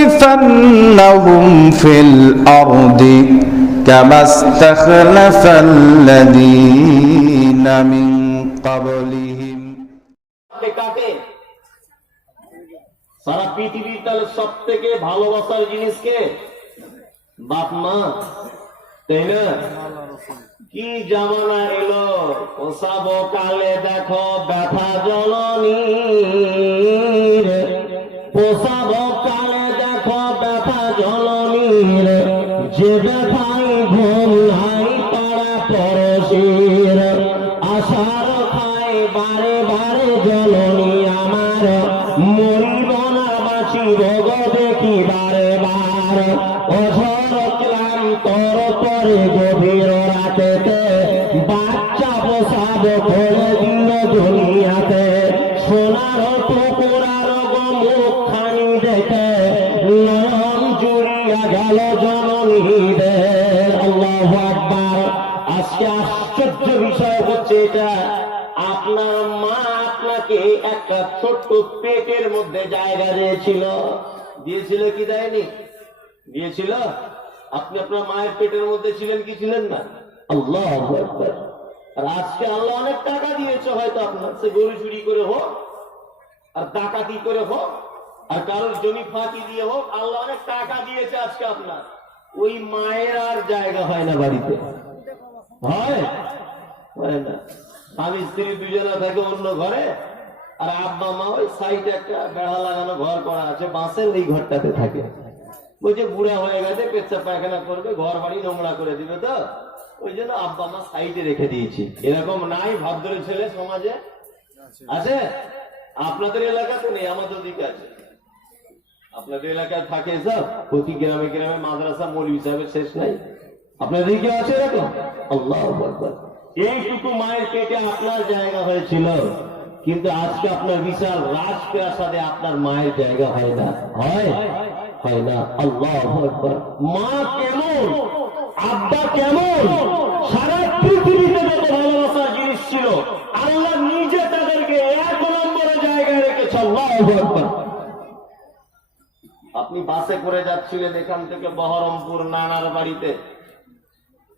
ليستخلفنهم في الأرض كما استخلف الذين من قبلهم কাটে কাটে সারা পৃথিবীর তাহলে সব থেকে ভালোবাসার জিনিসকে বাপ মা তাই না কি জামানা এলো পোষাব কালে দেখো ব্যথা জননী পোষাব কালে দেখো ব্যথা জননীর যে ব্যথায় ঘুম নাই হচ্ছে এটা আপনার মা আপনাকে একটা ছোট্ট পেটের মধ্যে জায়গা দিয়েছিল। দিয়েছিল কি দেয়নি? দিয়েছিল? আপনি আপনার মায়ের পেটের মধ্যে ছিলেন কি ছিলেন না? আল্লাহ আর আজকে আল্লাহ অনেক টাকা দিয়েছে, হয়তো আপনার সে গরু চুরি করে হোক, আর ডাকাতি করে হোক, আর কারোর জমি ফাঁকি দিয়ে হোক, আল্লাহ অনেক টাকা দিয়েছে আজকে আপনার। ওই মায়ের আর জায়গা হয় না বাড়িতে। হয়? স্বামী, স্ত্রী দুজনে থাকে অন্য ঘরে, আর আব্বা, মা ওই সাইডে একটা বেড়া লাগানো ঘর করা আছে, বাঁশের ওই ঘরটাতে থাকে। বলছে বুড়া হয়ে গেছে পেচ্ছা পায়খানা করবে ঘর বাড়ি নোংরা করে দিবে তো। ওই জন্য আব্বা, মা সাইডে রেখে দিয়েছি। এরকম নাই ভদ্র ছেলে সমাজে। আছে? আপনাদের এলাকাতে নেই, আমাদের দিকে আছে। আপনাদের এলাকায় থাকে সব? প্রতি গ্রামে গ্রামে মাদ্রাসা মৌলী হিসাবে শেষ নাই। আপনাদের দিকে আছে এরকম? আল্লাহ। এইটুকু মায়ের পেটে আপনার জায়গা হয়েছিল, কিন্তু আজকে আপনার বিশাল রাজপ্রাসাদে আপনার মায়ের জায়গা হয় না। হয়? হয় না। আল্লাহ মা কেমন? আব্বা কেমন? সারা পৃথিবীতে যত ভালোবাসার জিনিস ছিল, আল্লাহ নিজে তাদেরকে এক নম্বরে জায়গায় রেখেছে। আল্লাহ আপনি বাসে করে যাচ্ছিলেন এখান থেকে বহরমপুর, নানার বাড়িতে।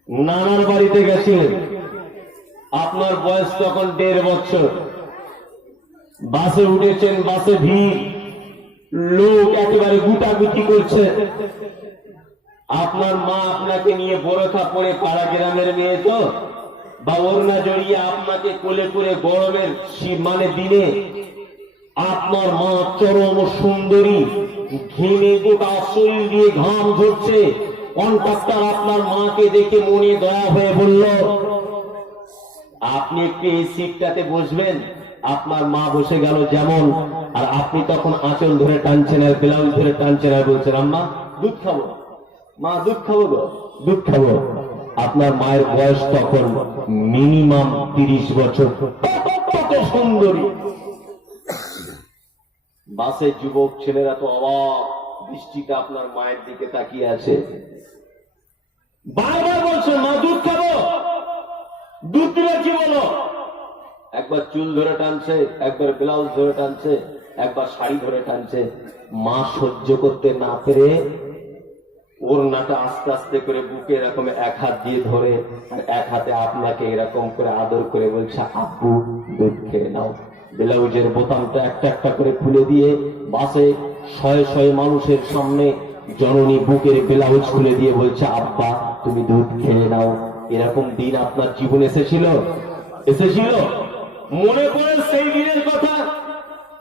নানার বাড়িতে গেছিলেন। আপনার বয়স তখন দেড় বছর। বাসে উঠেছেন, বাসে ভিড়। লোক একেবারে গুটাগুটি করছে। আপনার মা আপনাকে নিয়ে বোরখা পরে পাড়া গ্রামের মেয়ে তো? বা ওড়না জড়িয়ে আপনাকে কোলে করে গরমের মানে দিনে আপনার মা চরম সুন্দরী ঘেমে গোটা শরীর দিয়ে ঘাম ঝরছে। কন্ট্রাক্টর আপনার মাকে দেখে মনে দয়া হয়ে বলল আপনি একটু এই সিটটাতে বসবেন? আপনার মা বসে গেল যেমন, আর আপনি তখন আঁচল ধরে টানছেন আর ব্লাউজ ধরে টানছেন আর বলছেন, আম্মা, দুধ খাব। মা, দুধ খাব গো দুধ খাব। আপনার মায়ের বয়স তখন মিনিমাম তিরিশ বছর। কত সুন্দরী। বাসে যুবক ছেলেরা তো অবাক, দৃষ্টিটা আপনার মায়ের দিকে তাকিয়ে আছে। বারবার বলছে, মা, দুধ খাব দুধ দিলে কি বলো? একবার চুল ধরে টানছে, একবার ব্লাউজ ধরে টানছে, একবার শাড়ি ধরে টানছে। মা সহ্য করতে না পেরে ওর নাটা আস্তে আস্তে করে বুকে এরকম এক হাত দিয়ে ধরে, আর এক হাতে আপনাকে এরকম করে আদর করে বলছে আব্বু দুধ খেয়ে নাও। ব্লাউজের বোতামটা একটা একটা করে খুলে দিয়ে বাসে শয়ে শয়ে মানুষের সামনে জননী বুকের ব্লাউজ খুলে দিয়ে বলছে, আব্বা, তুমি দুধ খেয়ে নাও। এরকম দিন আপনার জীবন এসেছিল? এসেছিল? মনে পড়ে সেই দিনের কথা?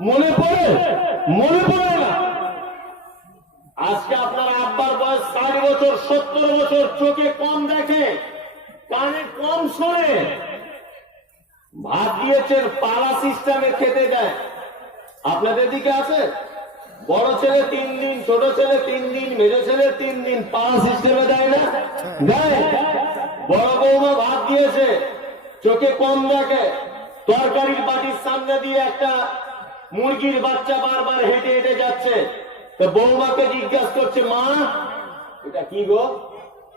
মনে পড়ে? মনে পড়ে না। আজকে আপনার আব্বার বয়স ষাট বছর, সত্তর বছর, চোখে কম দেখে, কানে কম শোনে। ভাত দিয়েছেন, পালা সিস্টেমে খেতে দেয়। আপনাদের দিকে আছে? বড় ছেলে তিন দিন, ছোট ছেলে তিন দিন, মেজ ছেলে তিন দিন, পালা সিস্টেমে দেয় না? দেয়? বড় বৌমা ভাত দিয়েছে, চোখে কম দেখে। তরকারির বাটির সামনে দিয়ে একটা মুরগির বাচ্চা বারবার হেঁটে হেঁটে যাচ্ছে। তো বৌমাকে জিজ্ঞাসা করছে, মা, এটা কি গো?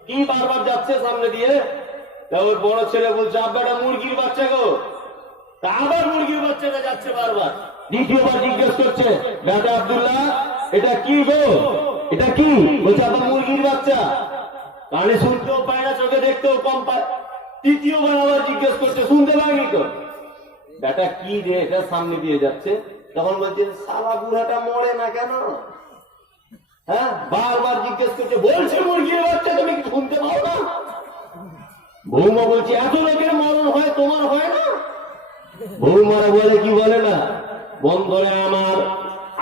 কি বারবার যাচ্ছে সামনে দিয়ে? ওর বড় ছেলে বলছে আব্বাটা মুরগির বাচ্চা গো। তা আবার মুরগির বাচ্চাটা যাচ্ছে বারবার। দ্বিতীয়বার জিজ্ঞেস করছে, দাদা আব্দুল্লাহ, এটা কি গো? এটা কি? বলছে আবার মুরগির বাচ্চা। কানে শুনতেও পায় না চোখে দেখতেও কম পায়। তৃতীয়বার আবার জিজ্ঞেস করছে, শুনতে পায়নি তো? বেটা, কি রে এটা সামনে দিয়ে যাচ্ছে? তখন বলছে, সালা বুড়াটা মরে না কেন? হ্যাঁ বারবার জিজ্ঞেস করছে, বলছে মুরগির বাচ্চা, তুমি কি শুনতে পাও না? বৌমা বলছে, এত লোকের মরণ হয়, তোমার হয় না? বৌমারা বলে, কি বলে না? বন্ধরে আমার,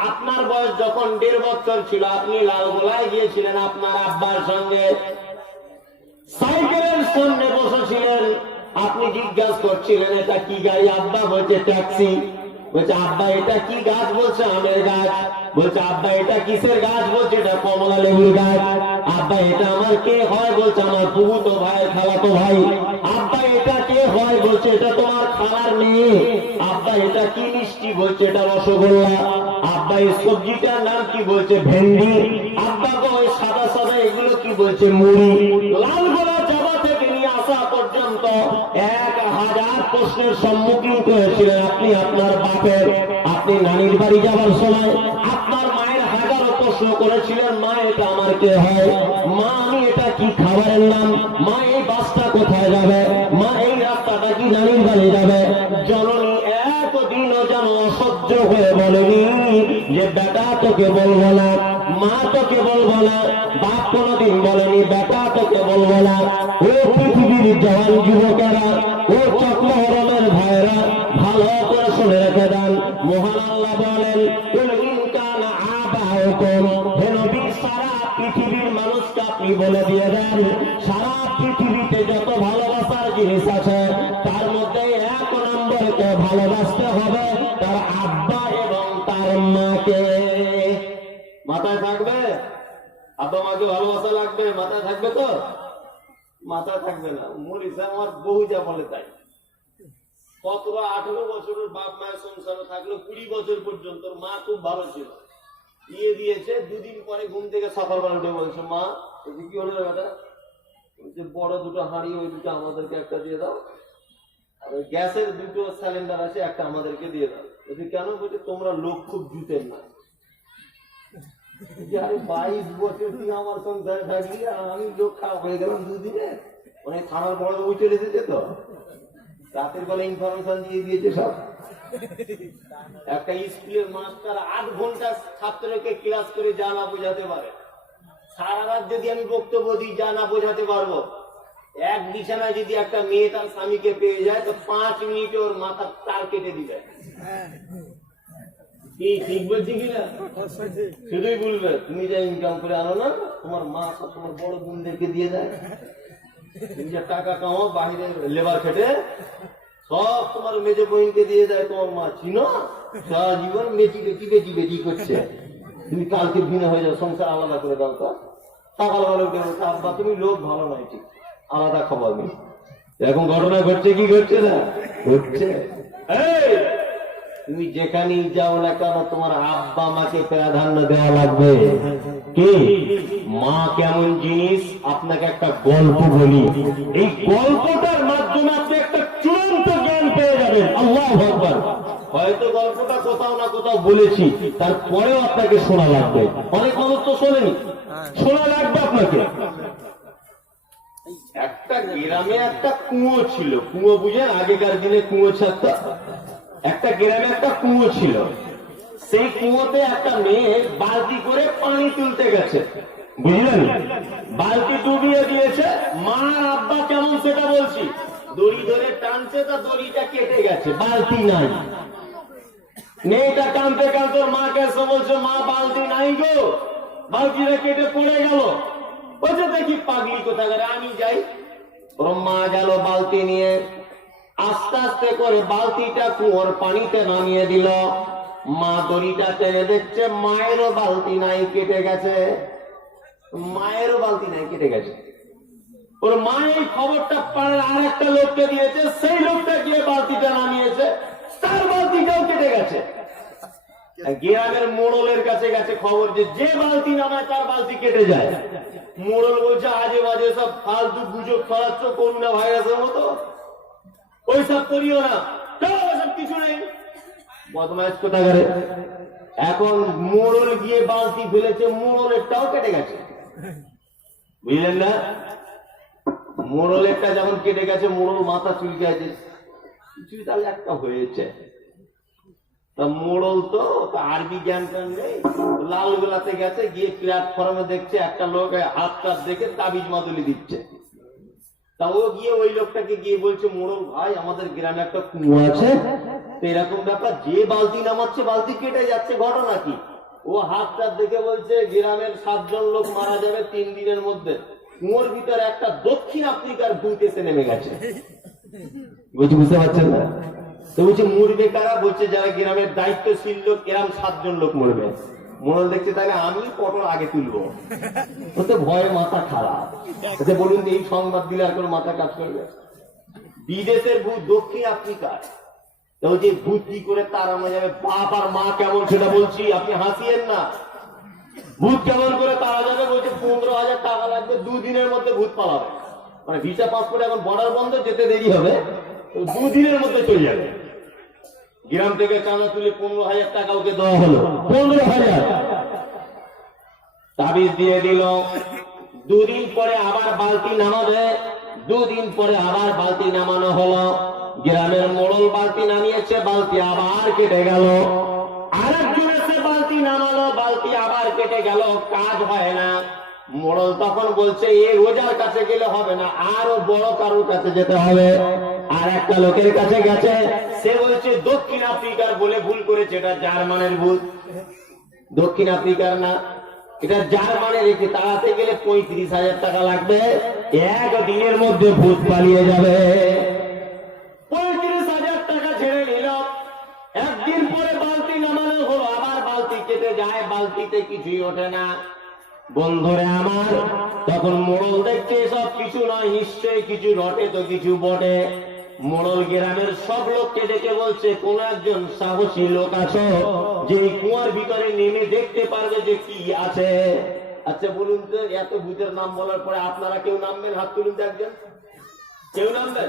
আপনার বয়স যখন দেড় বছর ছিল, আপনি লালগোলায় গিয়েছিলেন আপনার আব্বার সঙ্গে। সাইকেলের সামনে বসেছিলেন। আপনি জিজ্ঞাসা করছিলেন, এটা কি গাড়ি? আব্বা বলছে, ট্যাক্সি। বলছে, আব্বা, এটা কি গাছ? বলছে, আমের গাছ। বলছে, আব্বা, এটা কিসের গাছ? বলছে, এটা কমলা লেবুর গাছ। আব্বা, এটা আমার কে হয়? বলছে, আমার তো ভাই, খালাতো ভাই। আব্বা, এটা কে হয়? বলছে, এটা তোমার খালার মেয়ে। আব্বা, এটা কি মিষ্টি? বলছে, এটা রসগোল্লা। আব্বা, এই সবজিটার নাম কি? বলছে, ভেন্ডি। বলছে, মুড়ি লাল গোলা জবা থেকে নিয়ে আসা পর্যন্ত এক হাজার প্রশ্নের সম্মুখীন করেছিলেন আপনি, আপনার বাপের। আপনি নানির বাড়ি যাবার সময় আপনার মায়ের হাজারো প্রশ্ন করেছিলেন, মা, এটা আমার কে হয়? মা, আমি এটা কি খাবারের নাম? মা, এই বাসটা কোথায় যাবে? মা, এই রাস্তাটা কি নানির বাড়ি যাবে? জননী এতদিনও যেন অসহ্য হয়ে বলেনি যে, বেটা, তোকে বলব না। মা তোকে বলব না বাপ কোনোদিন বলেনি, বেটা তোকে বলব না ও পৃথিবীর জওয়ান যুবকেরা, ও চক্রহরমের ভাইরা ভালো করে শুনে রেখে দেন। মহান আল্লাহ বলেন মানুষকে বলে দিয়ে দেন। সারা পৃথিবীতে যত ভালোবাসার জিনিস আছে, তার মধ্যে এক নম্বরকে ভালোবাসতে হবে, তার আব্বা আব্বা মাকে ভালোবাসা লাগবে মাথায় থাকবে তো? মাথায় থাকবে না। মরিসা আমার বহু যা বলে তাই। সতেরো আঠেরো বছরের বাপ মায়ের সংসারে থাকল কুড়ি বছর পর্যন্ত মা খুব ভালো ছিল। বিয়ে দিয়েছে দুদিন পরে ঘুম থেকে সকালবেলা উঠে বলছে মা বলছি, কি হলো বেটা বলছে বড় দুটো হাঁড়ি ওই দুটো আমাদেরকে একটা দিয়ে দাও। আর ওই গ্যাসের দুটো সিলিন্ডার আছে একটা আমাদেরকে দিয়ে দাও। বলছি কেন? বলছে তোমরা লোক খুব জুতেন না। বাইশ বছর তুই আমার সংসারে থাকলি, আর আমি লোক খারাপ হয়ে গেলাম দুদিনে। অনেক থানার বড় বাবু এসেছে তো। রাতের বেলা ইনফরমেশন দিয়ে দিয়েছে সব। একটা স্কুলের মাস্টার আট ঘণ্টা ছাত্রকে ক্লাস করে যা না বোঝাতে পারে। সারা রাত যদি আমি বক্তব্য দিই, যা না বোঝাতে পারব। এক বিছানায় যদি একটা মেয়ে তার স্বামীকে পেয়ে যায়, তো পাঁচ মিনিটে ওর মাথা তার কেটে দিবে। ঠিক বলছি বলবে, তুমি ইনকাম করে আনো না, তোমার মা বড় বোনদেরকে দিয়ে দেয়। টাকা বাহিরে লেবার খেটে, সব তোমার দিয়ে দেয়, তোমার মা চিনো জীবন করছে। তুমি কালকে ভিন্ন হয়ে যাও, সংসার আলাদা করে দাও তো। উঠে বলছে আব্বা, তুমি লোক ভালো নয়, ঠিক। আলাদা খবর নেই। এরকম ঘটনা ঘটছে কি ঘটছে না? ঘটছে। এই! তুমি যেখানেই যাও না কেন, তোমার আব্বা মাকে প্রাধান্য দেওয়া লাগবে। কি? মা কেমন জিনিস? আপনাকে একটা গল্প বলি। এই গল্পটার মাধ্যমে আপনি একটা চূড়ান্ত জ্ঞান পেয়ে যাবেন। আল্লাহ ভগবান হয়তো গল্পটা কোথাও না কোথাও বলেছি, তারপরেও আপনাকে শোনা লাগবে। অনেক মানুষ তো শোনেনি। শোনা লাগবে আপনাকে। একটা গ্রামে একটা কুয়ো ছিল। কুয়ো বুঝেন? আগেকার দিনে কুয়ো ছাড়তো। একটা গ্রামে একটা কুয়ো ছিল। সেই কুয়োতে একটা মেয়ে বালতি করে পানি তুলতে গেছে। বুঝলেন? বালতি ডুবিয়ে দিয়েছে। মা আব্বা কেমন সেটা বলছি? দড়ি ধরে টানছে, তা দড়িটা কেটে গেছে। বালতি নাই। মেয়েটা কানতে ওর মাকে এসে বলছে, মা, বালতি নাই গো। বালতিটা কেটে পড়ে গেল। বলছে, দেখি পাগলি কোথা করে আমি যাই। ওর মা গেল বালতি নিয়ে। আস্তে আস্তে করে বালতিটা কুয়োর পানিতে নামিয়ে দিল। মা দড়িটা টেনে দেখছে, মায়েরও বালতি নাই, কেটে গেছে। মায়েরও বালতি নাই, কেটে গেছে। ওর মা এই খবরটা পাড়ার আর একটা লোককে দিয়েছে, সেই লোকটা গিয়ে বালতিটা নামিয়েছে, তার বালতিটাও কেটে গেছে। গ্রামের মোড়লের কাছে গেছে খবর যে যে বালতি নামায়, তার বালতি কেটে যায়। মোড়ল বলছে আজে বাজে সব ফালতু গুজব ছড়াচ্ছ, করোনা ভাইরাসের মতো। ওইসব করিও না। যাও, কিছু নেই। বদমাইশ কোথাকারে? এখন মোড়ল গিয়ে বালতি ফেলেছে মোড়লেরটাও কেটে গেছে। বুঝলেন না? মোড়লেরটা যখন কেটে গেছে মোড়ল মাথা চুলকে আছে। কিছুই তাহলে একটা হয়েছে। তা মোড়ল তো আরবি জ্ঞান নেই। লাল গোলাতে গেছে গিয়ে প্ল্যাটফর্মে দেখছে একটা লোক হাত দেখে তাবিজ মাদুলি দিচ্ছে। তা গিয়ে ওই লোকটাকে গিয়ে বলছে, মোড়ল ভাই, আমাদের গ্রামে একটা কুয়ো আছে। এরকম ব্যাপার, যে বালতি নামাচ্ছে, বালতি কেটে যাচ্ছে, ঘটনা কি? ও হাত টাত দেখে বলছে, গ্রামের সাতজন লোক মারা যাবে তিন দিনের মধ্যে। কুয়োর ভিতরে একটা দক্ষিণ আফ্রিকার ভূত এসে নেমে গেছে। বলছি, বুঝতে পারছেন না? তো বলছে, মরবে কারা? বলছে, যারা গ্রামের দায়িত্বশীল লোক, এরম সাতজন লোক মরবে। মনে দেখছে তাহলে আমি পটল আগে তুলবো। ওতে ভয়ে মাথা খারাপ। আচ্ছা বলুন এই সংবাদ দিলে আর কোনো মাথা কাজ করবে? বিদেশের ভূত দক্ষিণ আফ্রিকার। যে ভূত কি করে তাড়ানো যাবে? বাপ আর মা কেমন সেটা বলছি, আপনি হাসিয়েন না। ভূত কেমন করে তারা যাবে বলছে, পনেরো হাজার টাকা লাগবে, দুদিনের মধ্যে ভূত পালাবে। মানে ভিসা পাসপোর্ট এখন বর্ডার বন্ধ, যেতে দেরি হবে দুদিনের মধ্যে চলে যাবে। গ্রাম থেকে চাঁদা তুলে পনেরো হাজার টাকা ওকে দেওয়া হলো। পনেরো হাজার। তাবিজ দিয়ে দিল। দুদিন পরে আবার বালতি নামাবে। দুদিন পরে আবার বালতি নামানো হলো। গ্রামের মোড়ল বালতি নামিয়েছে, বালতি আবার কেটে গেল। আরেকজন এসে বালতি নামালো, বালতি আবার কেটে গেল। কাজ হয় না। মোড়ল তখন বলছে এই রোজার কাছে গেলে হবে না, আরও বড় কারোর কাছে যেতে হবে। আর একটা লোকের কাছে গেছে, সে বলছে, দক্ষিণ আফ্রিকার বলে ভুল করেছে, এটা জার্মানের ভুল। দক্ষিণ আফ্রিকার না, এটা জার্মানে রেখে তাড়াতে গেলে পঁয়ত্রিশ হাজার টাকা লাগবে, এক দিনের মধ্যে ভূত পালিয়ে যাবে। পঁয়ত্রিশ হাজার টাকা ছেড়ে নিল। একদিন পরে বালতি নামানো হলো, আবার বালতি কেটে যায়, বালতিতে কিছুই ওঠে না। বন্ধুরে আমার, তখন মোড়ল দেখছে সব কিছু নয়, নিশ্চয়ই কিছু রটে তো কিছু বটে। মোড়ল গ্রামের সব লোককে ডেকে বলছে, কোন একজন সাহসী লোক আছো যে কুয়ার ভিতরে নেমে দেখতে পারবে যে কি আছে? আচ্ছা বলুন তো, এত ভূতের নাম বলার পরে আপনারা কেউ নামবেন? হাত তুলুন তো একজন। কেউ নামবেন?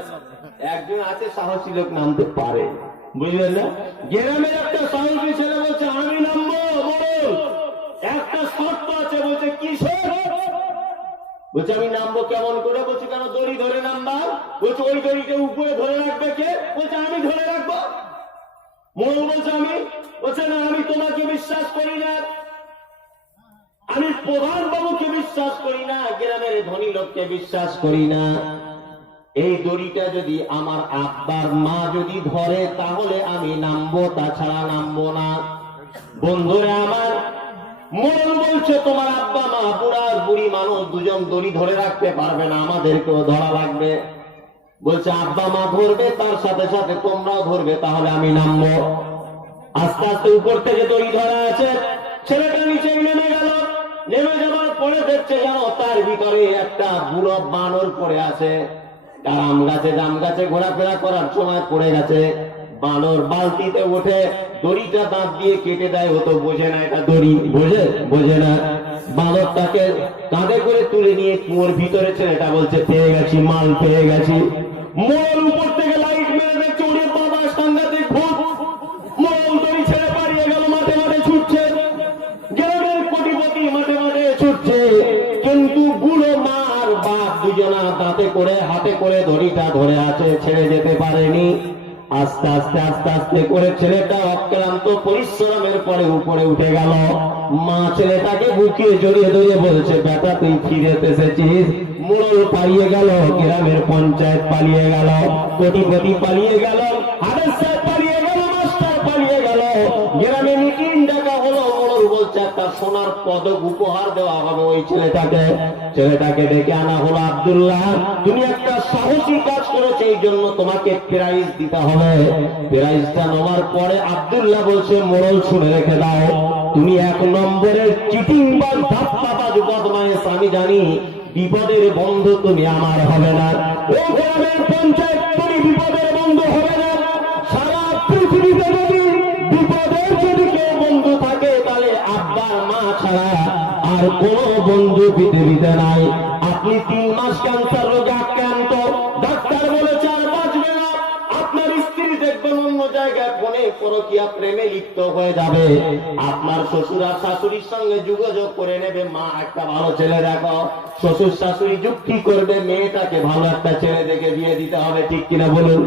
একজন আছে, সাহসী লোক নামতে পারে। বুঝলেন না? গ্রামের একটা সাহসী ছেলে বলছে, আমি নামবো, মোড়ল। একটা শর্ত আছে, বলছে, কিসের বলছে, আমি নামবো কেমন করে? বলছে, কেন দড়ি ধরে নামবা? বলছে, ওই দড়িটা উপরে ধরে রাখবে কে? বলছে, আমি ধরে রাখব। মোড়ল বলছে, আমি বলছে, না, আমি তোমাকে বিশ্বাস করি না। আমি প্রধান বাবুকে বিশ্বাস করি না, গ্রামের ধনী লোককে বিশ্বাস করি না। এই দড়িটা যদি আমার আব্বার মা যদি ধরে, তাহলে আমি নামবো, তাছাড়া নামবো না। বন্ধুরা আমার মন বলছে, তোমার আব্বা মা, বুড়া আর বুড়ি মানুষ দুজন দড়ি ধরে রাখতে পারবে না, আমাদেরকেও ধরা লাগবে। বলছে, আব্বা মা ধরবে, তার সাথে সাথে তোমরাও ধরবে, তাহলে আমি নামবো। আস্তে আস্তে উপর থেকে দড়ি ধরা আছে। ছেলেটা নিচে নেমে গেল। নেমে যাওয়ার পরে দেখছে যেন তার ভিতরে একটা বুড়ো বানর পড়ে আছে। আম গাছে জাম গাছে ঘোরাফেরা করার সময় পড়ে গেছে। বানর বালতিতে উঠে দড়িটা দাঁত দিয়ে কেটে দেয়, ও তো বোঝে না এটা দড়ি। বোঝে? বোঝে না। বানরটাকে কাঁধে করে তুলে নিয়ে কুয়োর ভিতরে ছেলেটা বলছে, পেয়ে গেছি, মাল পেয়ে গেছি। উপর থেকে লাইট মেরে বাবা দড়ি ছেড়ে গেল, মাঠে মাঠে ছুটছে। গ্রামের কোটিপতি মাঠে মাঠে ছুটছে। কিন্তু বুড়ো মা আর বাপ দুজনা দাঁতে করে, হাতে করে দড়িটা ধরে আছে, ছেড়ে যেতে পারেনি। আস্তে আস্তে আস্তে আস্তে করে ছেলেটা অক্লান্ত পরিশ্রমের পরে উপরে উঠে গেল। মা ছেলেটাকে বুকিয়ে জড়িয়ে ধরিয়ে বলছে, বেটা, তুই ফিরে এসেছিস। মোড়ল পালিয়ে গেল, গ্রামের পঞ্চায়েত পালিয়ে গেল, কোটিপতি পালিয়ে গেল হারের সোনার পদক উপহার দেওয়া হবে ওই ছেলেটাকে। ছেলেটাকে ডেকে আনা হলো আব্দুল্লাহ। তুমি একটা সাহসী কাজ করেছ, এই জন্য তোমাকে প্রাইজ দিতে হবে। প্রাইজটা নেওয়ার পরে আব্দুল্লাহ বলছে, মোড়ল শুনে রেখে দাও। তুমি এক নম্বরের চিটিং বা ধাপ্পাবাজ বদমাইশ আমি জানি বিপদের বন্ধু তুমি, আমার হবে না। ও গ্রামের কোন বন্ধু পৃথিবীতে নাই। আপনি তিন মাস ক্যান্সার রোগে আক্রান্ত, ডাক্তার বলেছে আর বাঁচবে না। আপনার স্ত্রী দেখবেন অন্য জায়গায় ফোনে পরকিয়া প্রেমে লিপ্ত হয়ে যাবে। আপনার শ্বশুর আর শাশুড়ির সঙ্গে যোগাযোগ করে নেবে, মা, একটা ভালো ছেলে দেখো। শ্বশুর শাশুড়ি যুক্তি করবে, মেয়েটাকে ভালো একটা ছেলে দেখে বিয়ে দিতে হবে, ঠিক কিনা বলুন?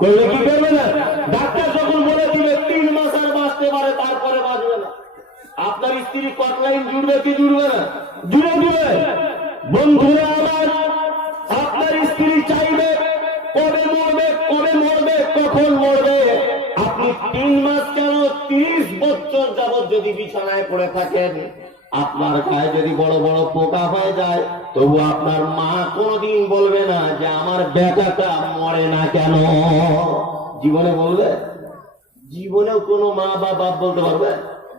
করবে কি করবে না? ডাক্তার যখন বলে দিবে, তিন মাস আর বাঁচতে পারে, তারপরে আপনার স্ত্রী কটলাইন জুড়বে কি জুড়বে না? জুড়ে দিবে বন্ধুরা আমার, আপনার স্ত্রী চাইবে কবে মরবে কবে মরবে, কখন মরবে? আপনি তিন মাস কেন তিরিশ বছর যাবৎ যদি বিছানায় পড়ে থাকেন, আপনার গায়ে যদি বড় বড় পোকা হয়ে যায়, তবু আপনার মা কোনদিন বলবে না যে আমার বেটাটা মরে না কেন? জীবনে বলবে? জীবনেও কোনো মা বা বাপ বলতে পারবে?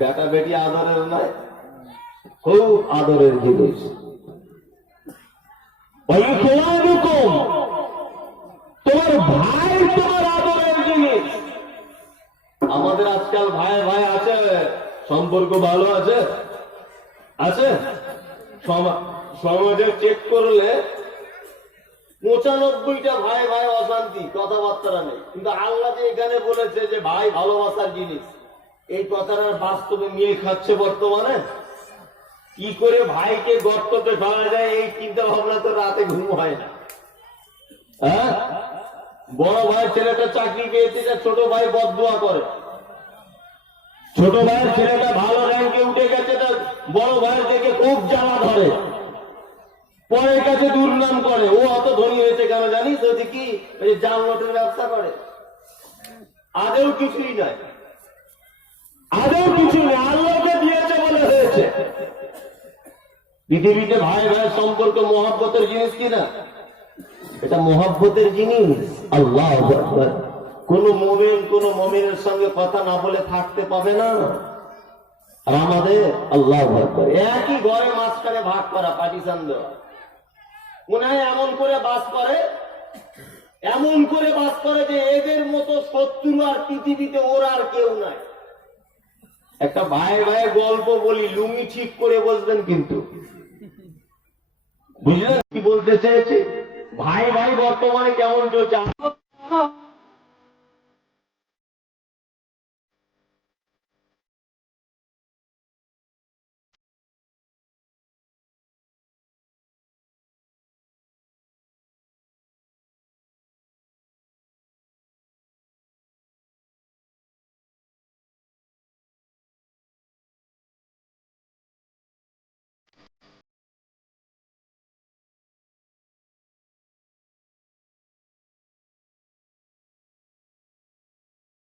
বেটা বেটি আদরের নয় খুব আদরের জিনিস তোমার ভাই তোমার আদরের জিনিস। আমাদের আজকাল ভাই ভাই আছে, সম্পর্ক ভালো আছে আছে? সমাজে চেক করলে পঁচানব্বইটা ভাই ভাই অশান্তি, কথাবার্তা নেই। কিন্তু আল্লাহ এখানে বলেছে যে ভাই ভালোবাসার জিনিস এই কথাটার বাস্তবে নিয়ে খাচ্ছে বর্তমানে? কি করে ভাইকে গর্ততে ফেলা যায়, এই চিন্তা ভাবনা তো রাতে ঘুম হয় না। হ্যাঁ? বড় ভাই ছেলেটা চাকরি পেয়েছে যে ছোট ভাই বদুয়া করে। ছোট ভাইয়ের ছেলেটা ভালো র্যাঙ্কে উঠে গেছে, তা বড় ভাইয়ের দেখে খুব জ্বালা ধরে। পরের কাছে দুর্নাম করে, ও অত ধনী হয়েছে কেন জানিস? ওই কি? ওই জাল নোটের ব্যবসা করে। আদেও কিছুই নাই। আদেও কিছু নেই আল্লাহকে দিয়েছে বলে হয়েছে। পৃথিবীতে ভাই ভাই সম্পর্ক মহাব্বতের জিনিস কিনা এটা মহাব্বতের জিনিস। আল্লাহ কোন মোমেন, কোন মমিনের সঙ্গে কথা না বলে থাকতে পাবে না। আর আমাদের, আল্লাহ একই ঘরে মাঝখানে ভাগ করা পার্টিশন দেওয়া। মনে হয় এমন করে বাস করে, এমন করে বাস করে যে এদের মতো শত্রু আর পৃথিবীতে ওর আর কেউ নাই। একটা ভাই ভাই গল্প বলি, লুঙ্গি ঠিক করে বসবেন কিন্তু। বুঝলেন কি বলতে চেয়েছে ভাই ভাই বর্তমানে কেমন চলছে?